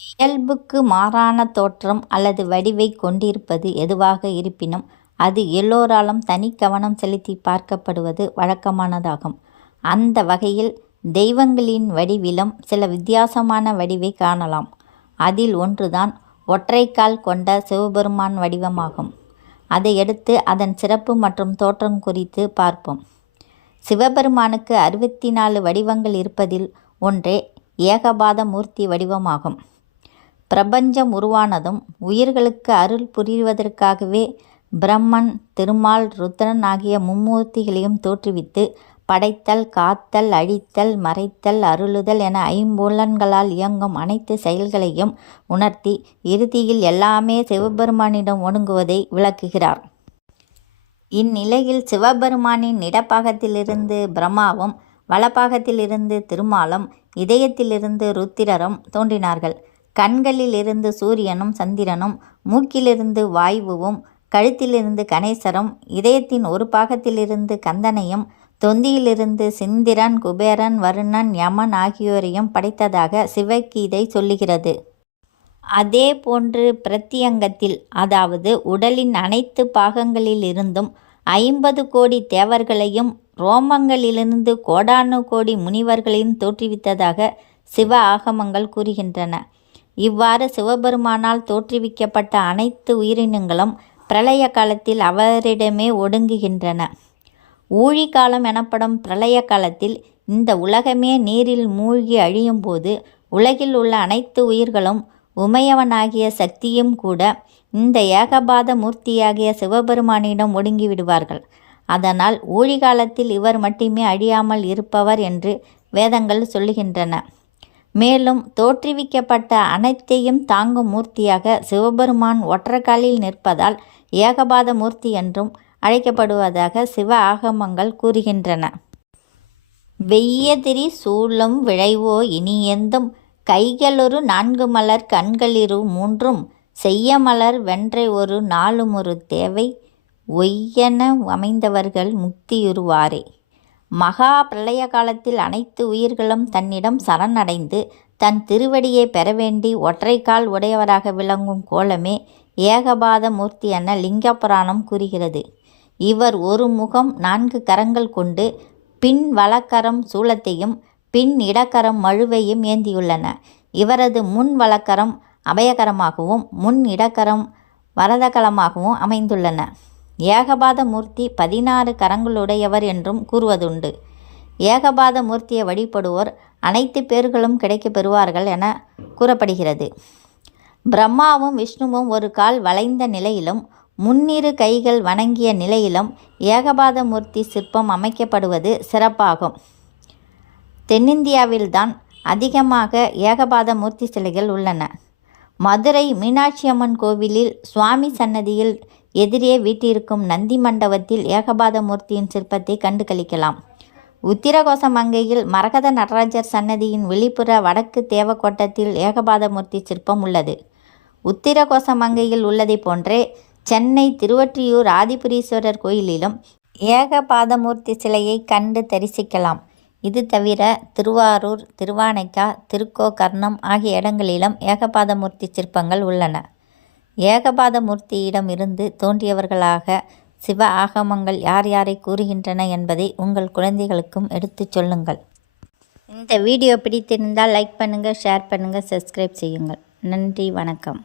இயல்புக்கு மாறான தோற்றம் அல்லது வடிவை கொண்டிருப்பது எதுவாக இருப்பினும் அது எல்லோராலும் தனி கவனம் செலுத்தி பார்க்கப்படுவது வழக்கமானதாகும். அந்த வகையில் தெய்வங்களின் வடிவிலும் சில வித்தியாசமான வடிவை காணலாம். அதில் ஒன்றுதான் ஒற்றைக்கால் கொண்ட சிவபெருமான் வடிவமாகும். அதையடுத்து அதன் சிறப்பு மற்றும் தோற்றம் குறித்து பார்ப்போம். சிவபெருமானுக்கு அறுபத்தி நாலு வடிவங்கள் இருப்பதில் ஒன்றே ஏகபாத மூர்த்தி வடிவமாகும். பிரபஞ்சம் உருவானதும் உயிர்களுக்கு அருள் புரிவதற்காகவே பிரம்மன் திருமால் ருத்ரன் ஆகிய மும்மூர்த்திகளையும் தோற்றுவித்து படைத்தல் காத்தல் அழித்தல் மறைத்தல் அருளுதல் என ஐம்புலன்களால் இயங்கும் அனைத்து செயல்களையும் உணர்த்தி இறுதியில் எல்லாமே சிவபெருமானிடம் ஒடுங்குவதை விளக்குகிறார். இந்நிலையில் சிவபெருமானின் இடப்பாகத்திலிருந்து பிரம்மாவும் வலப்பாகத்திலிருந்து திருமாலும் இதயத்திலிருந்து ருத்திரரும் தோன்றினார்கள். கண்களில் இருந்து சூரியனும் சந்திரனும் மூக்கிலிருந்து வாயுவும் கழுத்திலிருந்து கணேசரும் இதயத்தின் ஒரு பாகத்திலிருந்து கந்தனையும் தொந்தியிலிருந்து சிந்திரன் குபேரன் வருணன் யமன் ஆகியோரையும் படைத்ததாக சிவகீதை சொல்லுகிறது. அதே போன்று பிரத்தியங்கத்தில் அதாவது உடலின் அனைத்து பாகங்களிலிருந்தும் ஐம்பது கோடி தேவர்களையும் ரோமங்களிலிருந்து கோடானு கோடி முனிவர்களையும் தோற்றுவித்ததாக சிவ ஆகமங்கள் கூறுகின்றன. இவ்வாறு சிவபெருமானால் தோற்றுவிக்கப்பட்ட அனைத்து உயிரினங்களும் பிரளய காலத்தில் அவரிடமே ஒடுங்குகின்றன. ஊழி காலம் எனப்படும் பிரளய காலத்தில் இந்த உலகமே நீரில் மூழ்கி அழியும் போது உலகில் உள்ள அனைத்து உயிர்களும் உமையவனாகிய சக்தியும் கூட இந்த ஏகபாத மூர்த்தியாகிய சிவபெருமானிடம் ஒடுங்கிவிடுவார்கள் அதனால் ஊழிகாலத்தில் இவர் மட்டுமே அழியாமல் இருப்பவர் என்று வேதங்கள் சொல்லுகின்றன. மேலும் தோற்றுவிக்கப்பட்ட அனைத்தையும் தாங்கும் மூர்த்தியாக சிவபெருமான் ஒற்றக்காலில் நிற்பதால் ஏகபாத மூர்த்தி என்றும் அழைக்கப்படுவதாக சிவ ஆகமங்கள் கூறுகின்றன. வெய்யதிரி சூழும் விழைவோ இனியெந்தும் கைகளொரு நான்கு மலர் கண்களிரு மூன்றும் செய்ய மலர் வென்றை ஒரு நாளுமொரு தேவை ஒய்யென அமைந்தவர்கள் முக்தியுறுவாரே. மகா பிரளய காலத்தில் அனைத்து உயிர்களும் தன்னிடம் சரணடைந்து தன் திருவடியை பெற வேண்டி ஒற்றைக்கால் உடையவராக விளங்கும் கோலமே ஏகபாத மூர்த்தி என லிங்க புராணம் கூறுகிறது. இவர் ஒரு முகம் நான்கு கரங்கள் கொண்டு பின் வலக்கரம் சூலத்தையும் பின் இடக்கரம் மழுவையும் ஏந்தியுள்ளன. இவரது முன் வலக்கரம் அபயகரமாகவும் முன் இடக்கரம் வரதகலமாகவும் அமைந்துள்ளன. ஏகபாத மூர்த்தி பதினாறு கரங்களுடையவர் என்றும் கூறுவதுண்டு. ஏகபாத மூர்த்தியை வழிபடுவோர் அனைத்து பேர்களும் கிடைக்கப் பெறுவார்கள் என கூறப்படுகிறது. பிரம்மாவும் விஷ்ணுவும் ஒரு கால் வளைந்த நிலையிலும் முன்னிரு கைகள் வணங்கிய நிலையிலும் ஏகபாத மூர்த்தி சிற்பம் அமைக்கப்படுவது சிறப்பாகும். தென்னிந்தியாவில்தான் அதிகமாக ஏகபாத மூர்த்தி சிலைகள் உள்ளன. மதுரை மீனாட்சி அம்மன் கோவிலில் சுவாமி சன்னதியில் எதிரே வீட்டிருக்கும் நந்தி மண்டபத்தில் ஏகபாத மூர்த்தியின் சிற்பத்தை கண்டு கழிக்கலாம் உத்திரகோசமங்கையில் மரகத நடராஜர் சன்னதியின் வெளிப்புற வடக்கு தேவக்கோட்டத்தில் ஏகபாதமூர்த்தி சிற்பம் உள்ளது. உத்திரகோசமங்கையில் உள்ளதை போன்றே சென்னை திருவொற்றியூர் ஆதிபுரீஸ்வரர் கோயிலிலும் ஏகபாதமூர்த்தி சிலையை கண்டு தரிசிக்கலாம். இது தவிர திருவாரூர் திருவானைக்கா திருக்கோகர்ணம் ஆகிய இடங்களிலும் ஏகபாதமூர்த்தி சிற்பங்கள் உள்ளன. ஏகபாத மூர்த்தியிடம் இருந்து தோன்றியவர்களாக சிவ ஆகமங்கள் யார் யாரை கூறுகின்றன என்பதை உங்கள் குழந்தைகளுக்கும் எடுத்துச் சொல்லுங்கள். இந்த வீடியோ பிடித்திருந்தால் லைக் பண்ணுங்கள் ஷேர் பண்ணுங்கள் சப்ஸ்கிரைப் செய்யுங்கள். நன்றி வணக்கம்.